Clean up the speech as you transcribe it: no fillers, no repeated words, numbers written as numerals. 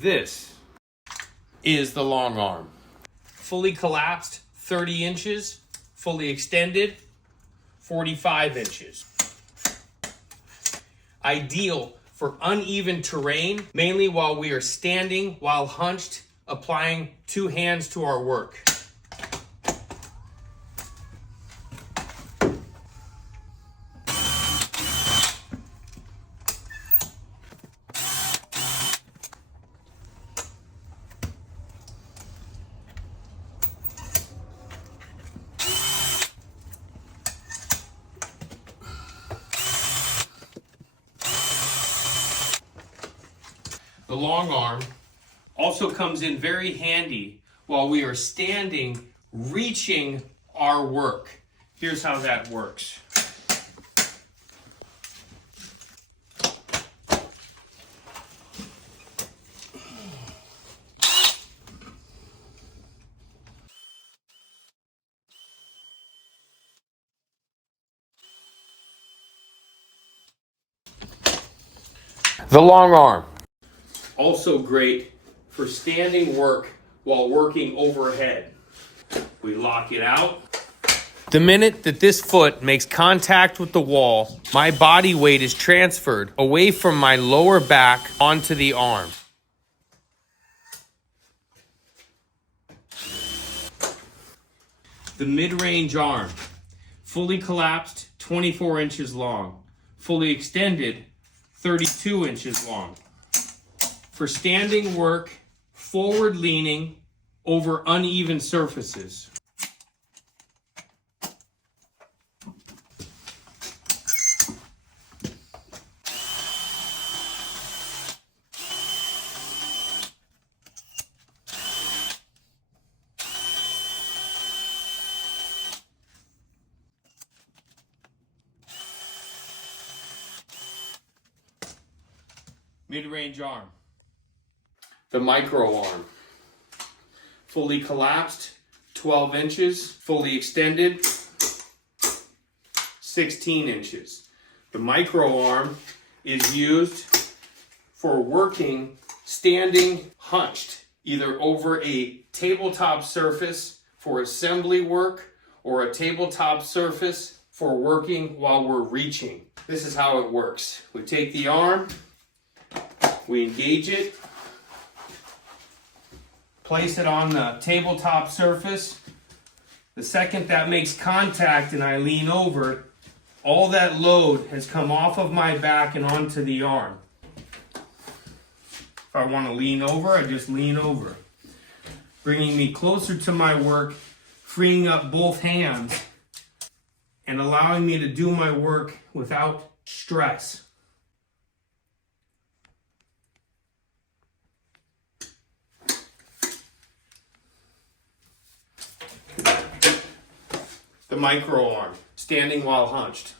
This is the long arm. Fully collapsed, 30 inches. Fully extended, 45 inches. Ideal for uneven terrain, mainly while we are standing while hunched, applying two hands to our work. The long arm also comes in very handy while we are standing, reaching our work. Here's how that works. The long arm. Also great for standing work while working overhead. We lock it out. The minute that this foot makes contact with the wall, my body weight is transferred away from my lower back onto the arm. The mid-range arm, fully collapsed, 24 inches long, fully extended, 32 inches long. For standing work, forward leaning over uneven surfaces. Mid-range arm. The micro arm. Fully collapsed, 12 inches. Fully extended, 16 inches. The micro arm is used for working standing hunched, either over a tabletop surface for assembly work or a tabletop surface for working while we're reaching. This is how it works. We take the arm, we engage it, place it on the tabletop surface. The second that makes contact and I lean over, all that load has come off of my back and onto the arm. If I want to lean over, I just lean over, bringing me closer to my work, freeing up both hands, and allowing me to do my work without stress. The micro arm, standing while hunched.